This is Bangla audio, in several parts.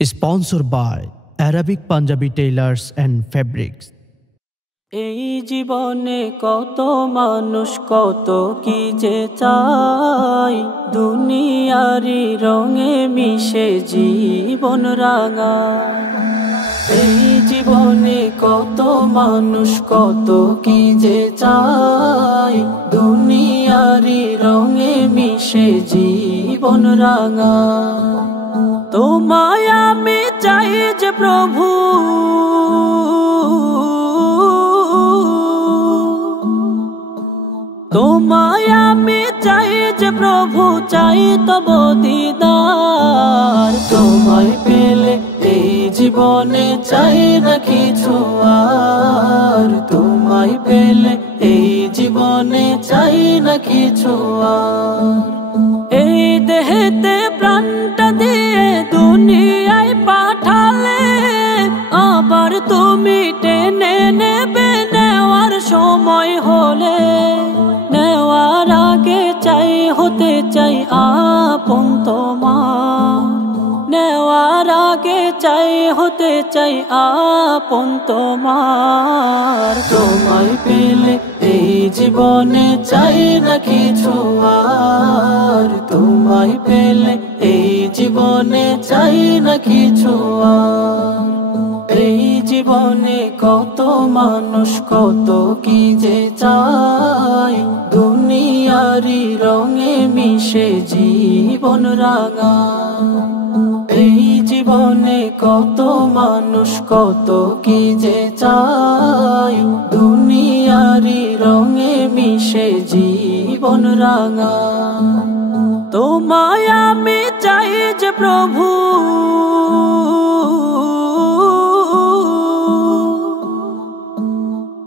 Sponsored by Arabic Punjabi Tailors and Fabrics. এই জীবনে কত মানুষ কত কি যে চাই, দুনিয়ারি রঙে মিশে জীবন রাঙা। এই জীবনে কত মানুষ কত কি যে চাই, দুনিয়ারি রঙে মিশে জীবন রাঙা। তোমায় আমি চাই যে প্রভু, তোমায় আমি চাই যে প্রভু, চাই তব দিদার। তোমায় পেলে এই জীবনে চাই না কিছু আর, তোমায় পেলে এই জীবনে চাই না কিছু আর। এই দেহেতে প্রাণটা দিয়ে দুনিয়ায় পাঠালে, আবার তুমি টেনে নেবে নেওয়ার সময় হলে। নেওয়ার আগে চাই হতে চাই আপন তোমার, নেওয়ার আগে চাই হতে চাই আপন তোমার। তোমায় পেলে এই জীবনে চাই না কিছু আর, তোমায় পেলে এই জীবনে চাই না কিছু আর। এই জীবনে কত মানুষ কত কি যে চাই, দুনিয়ারি রঙে মিশে জীবন রাঙা। এই জীবনে কত মানুষ কত কি যে চাই, দুনিয়ারি রঙে মিশে জীবন রাঙা। তোমায় আমি চাই যে প্রভু,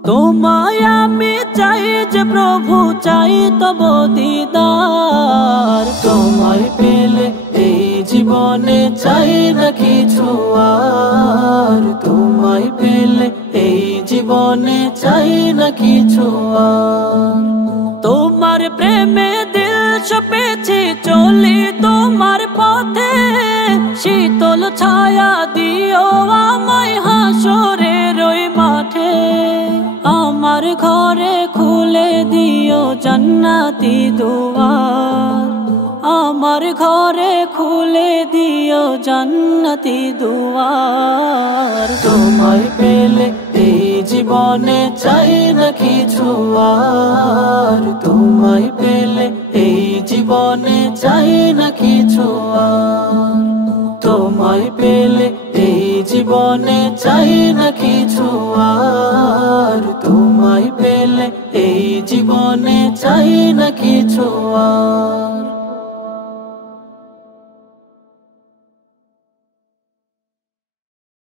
তোমায় আমি চাই যে প্রভু, চাই তব দিদার। তোমায় পেলে এই জীবনে চাই না কিছু আর, তোমায় পেলে এই জীবনে চাই না কিছু আর। তোমার প্রেমে দিল সপেছি চলি তোমার পথে, শীতল ছায়া দিও আমায় হাসরের ওই মাঠে। আমার ঘরে খুলে দিও জান্নাতি দুয়ার, আমার ঘরে খুলে দিও জান্নাতি দুয়ার। তোমায় পেলে এই জীবনে চাই না কিছু আর, তোমায় পেলে এই জীবনে চাই না কিছু আর। তোমায় পেলে এই জীবনে চাই না কিছু আর, তোমায় পেলে এই জীবনে চাই না কিছু আর।